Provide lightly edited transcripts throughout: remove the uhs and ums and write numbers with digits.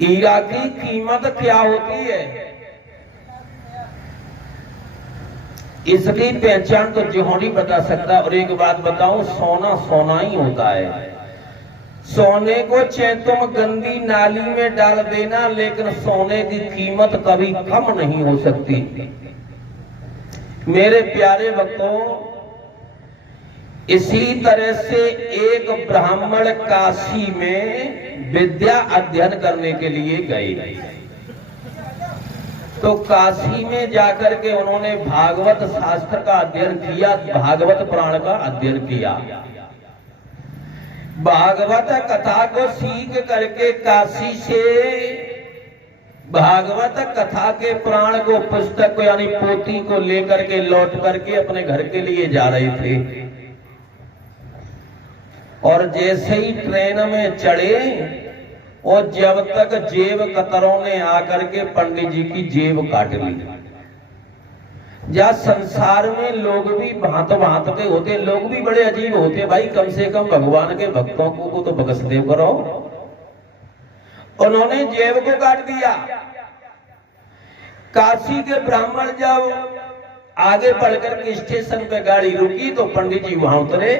हीरा की कीमत क्या होती है, इसकी पहचान तो जोहरी बता सकता है। और एक बात बताऊं, सोना सोना ही होता है। सोने को चाहे तुम गंदी नाली में डाल देना, लेकिन सोने की कीमत कभी कम नहीं हो सकती। मेरे प्यारे भक्तों, इसी तरह से एक ब्राह्मण काशी में विद्या अध्ययन करने के लिए गए। तो काशी में जाकर के उन्होंने भागवत शास्त्र का अध्ययन किया, भागवत पुराण का अध्ययन किया। भागवत कथा को सीख करके काशी से भागवत कथा के पुराण को, पुस्तक को यानी पोथी को लेकर के लौट करके अपने घर के लिए जा रहे थे। और जैसे ही ट्रेन में चढ़े और जब तक जेब कतरों ने आकर के पंडित जी की जेब काट ली। या संसार में लोग भी भांत भांत के होते, लोग भी बड़े अजीब होते भाई। कम से कम भगवान के भक्तों को तो बख्शदेव करो। उन्होंने जेब को काट दिया। काशी के ब्राह्मण जब आगे बढ़कर के स्टेशन पे गाड़ी रुकी तो पंडित जी वहां उतरे।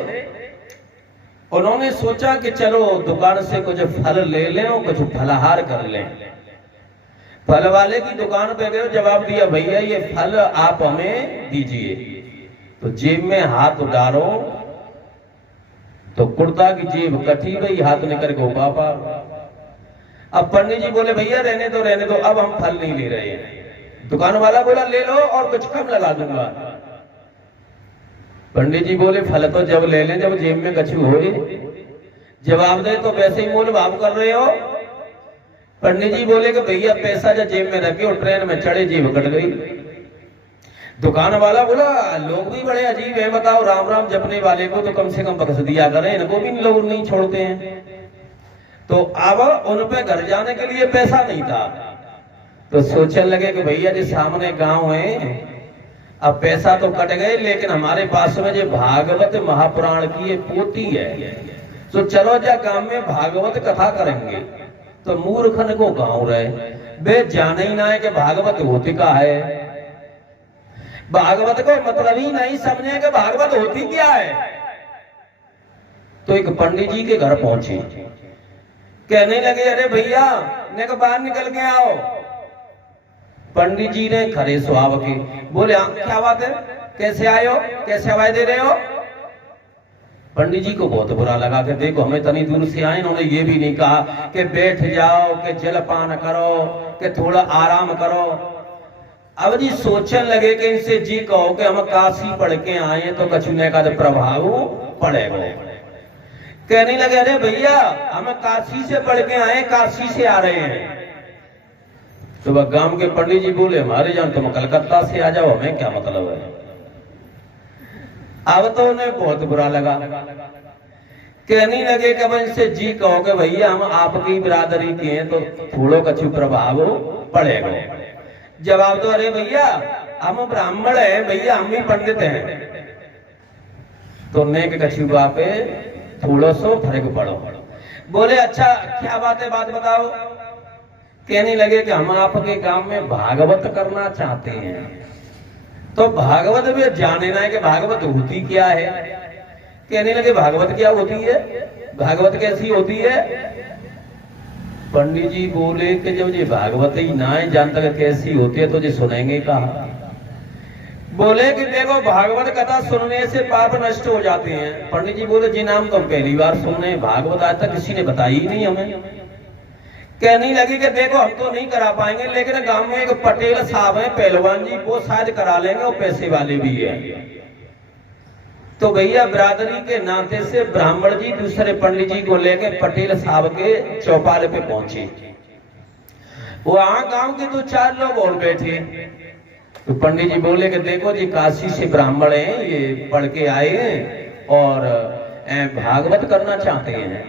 उन्होंने सोचा कि चलो दुकान से कुछ फल ले लें और कुछ फलाहार कर लें। फल वाले की दुकान पे गए, जवाब दिया भैया ये फल आप हमें दीजिए। तो जेब में हाथ डालो तो कुर्ता की जेब कटी गई, हाथ निकल गो पापा। अब पंडित जी बोले भैया रहने दो, अब हम फल नहीं ले रहे हैं। दुकान वाला बोला ले लो और कुछ कम लगा दूंगा। पंडित जी बोले फल तो जब ले लें जब जेब में कछु हो। जवाब दे तो वैसे ही मोल भाव कर रहे हो। पंडित जी बोले कि भैया पैसा जब जेब में रखे और ट्रेन में चढ़े जेब कट गई। दुकान वाला बोला लोग भी बड़े अजीब है, बताओ राम राम जपने वाले को तो कम से कम बख्श दिया करें, इनको भी लोग नहीं छोड़ते हैं। तो अब उन पे घर जाने के लिए पैसा नहीं था। तो सोचने लगे कि भैया जी सामने गांव है, अब पैसा तो कट गए लेकिन हमारे पास में जो भागवत महापुराण की ये पोथी है, तो चलो जा गांव में भागवत कथा करेंगे। तो मूर्खन को गांव रहे, वे जाने ही ना है कि भागवत होती का है। भागवत को मतलब ही नहीं समझे कि भागवत होती क्या है। तो एक पंडित जी के घर पहुंचे, कहने लगे अरे भैया ने बाहर निकल के आओ। पंडित जी ने खरे स्वभाव के बोले क्या बात है, कैसे आए हो, कैसे आवाज दे रहे हो। पंडित जी को बहुत बुरा लगा कि देखो हमें तनी दूर से आए, इन्होंने ये भी नहीं कहा कि बैठ जाओ, कि जलपान करो, कि थोड़ा आराम करो। अब जी सोचने लगे कि इनसे जी कहो कि हम काशी पढ़ के आए तो कछुने का प्रभाव पड़ेगा। कहने लगे अरे भैया हम काशी से पढ़ के आए, काशी से आ रहे हैं। तो वह गांव के पंडित जी बोले हमारे जान तुम कलकत्ता से आ जाओ, हमें क्या मतलब है। अब तो उन्हें बहुत बुरा लगा। कहने लगे कि इनसे जी कहो कि भैया हम आपकी बिरादरी के हैं तो थोड़ो कछु प्रभाव पड़ेगा। जवाब दो अरे भैया हम ब्राह्मण हैं भैया, हम भी पंडित हैं। तो नेक कछु बापे थोड़ो सो फर्क पड़ो। बोले अच्छा क्या बात है, बात बताओ। कहने लगे कि हम आपके गांव में भागवत करना चाहते हैं। तो भागवत में जाने ना है कि भागवत होती क्या है। कहने लगे भागवत क्या होती है, भागवत कैसी होती है। पंडित जी बोले कि जब ये भागवत ही ना है जानता कैसी होती है तो ये सुनेंगे कहा। बोले कि देखो भागवत कथा सुनने से पाप नष्ट हो जाते हैं। पंडित जी बोले जी नाम तो पहली बार सुन रहे हैं, भागवत आज तक किसी ने बताई ही नहीं हमें। कहने लगी कि देखो हम तो नहीं करा पाएंगे लेकिन गांव में एक पटेल साहब हैं पहलवान जी, वो शायद करा लेंगे और पैसे वाले भी हैं। तो भैया बिरादरी के नाते से ब्राह्मण जी दूसरे पंडित जी को लेकर पटेल साहब के चौपाल पे पहुंचे। वहां गांव के 2-4 लोग और बैठे। तो पंडित जी बोले कि देखो जी काशी से ब्राह्मण हैं, ये पढ़ के आए हैं और भागवत करना चाहते हैं।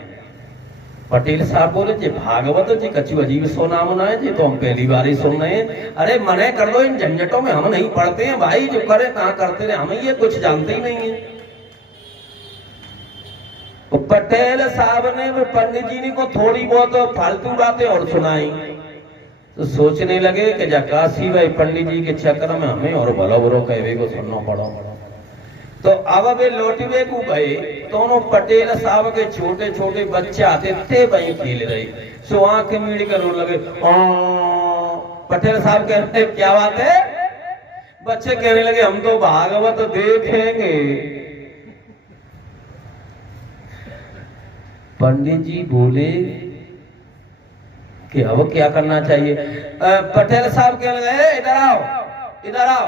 पटेल साहब बोले जी भागवत जी कछु अजीब सो नाम ना है जी, तो हम पहली बार ही सुन रहे हैं। अरे मने कर दो इन झंझटों में, हम नहीं पढ़ते हैं भाई, जो करे कहाँ करते रहे, हमें ये कुछ जानते ही नहीं है। पटेल साहब ने वो पंडित जी ने को थोड़ी बहुत फालतू बातें और सुनाई, तो सोचने लगे कि जकासी भाई पंडित जी के चक्कर में हमें और भलो बुरो कहवे को सुनना पड़ो। तो अब वे लौटवे को गए, दोनों पटेल साहब के छोटे छोटे बच्चे आते थे वही खेल रहे, सो आंख मीड़ कर रो लगे। पटेल साहब कहते क्या बात है? बच्चे कहने लगे हम तो भागवत देखेंगे। पंडित जी बोले कि अब क्या करना चाहिए? पटेल साहब कहने लगे इधर आओ, इधर आओ,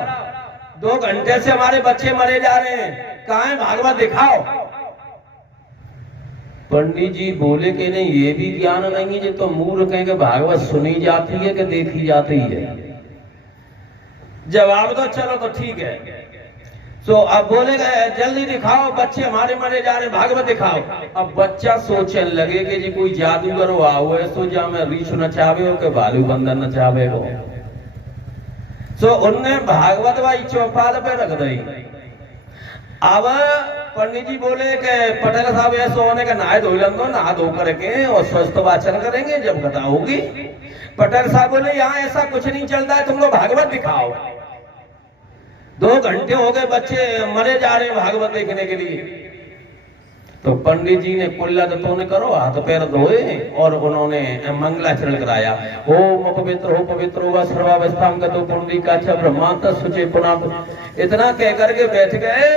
2 घंटे से हमारे बच्चे मरे जा रहे हैं, कहाँ है भागवत दिखाओ। पंडित जी बोले कि नहीं ये भी ज्ञान नहीं है, तो मूर्ख है कि भागवत सुनी जाती है कि देखी जाती है। जवाब दो, चलो तो ठीक है। तो अब बोले गए जल्दी दिखाओ, बच्चे हमारे मरे जा रहे, भागवत दिखाओ। अब बच्चा सोचने लगे कि जी कोई जादूगर आओ है, सो जा मैं रीछ नचावे हो के भालू बंदर नचावे हो। तो उनने भागवत भाई चौपाल पे रख दी। अब पंडित जी बोले कि पटेल साहब ऐसा होने का नहा धो लो, नहा धो करके और स्वस्थ वाचन करेंगे जब कथा होगी। पटेल साहब बोले यहाँ ऐसा कुछ नहीं चलता है, तुम लोग भागवत दिखाओ। 2 घंटे हो गए बच्चे मरे जा रहे हैं भागवत देखने के लिए। तो पंडित जी ने कुल्ला दत्तों करो, हाथ पैर धोए और उन्होंने मंगलाचरण कराया। ओम पवित्र हो पवित्र होगा सर्वावस्था गतो पुंडरीका च ब्रह्मांत सुचे पुनः, इतना कह करके बैठ गए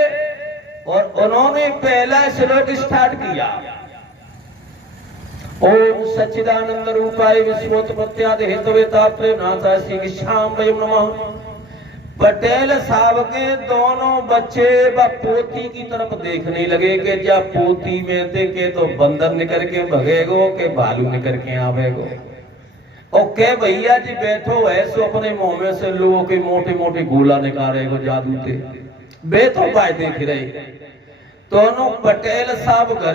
और उन्होंने पहला श्लोक स्टार्ट किया। ओम सच्चिदानंद रूपाय विश्वोत्पत्त्यादि हेतवे तापत्रे नाथा श्री कृष्णाम वयम नमः। पटेल साहब के दोनों बच्चे व पोती की तरफ देखने लगे कि जब पोती में देखे तो बंदर निकल के भगेगो के भालू निकल के आवेगो। ओके भैया जी बैठो ऐसो अपने मुंह में से लोगों के मोटे मोटे गोला निकालेगो जादू थे। बे तो पाए देख रहे दोनों पटेल साहब घरे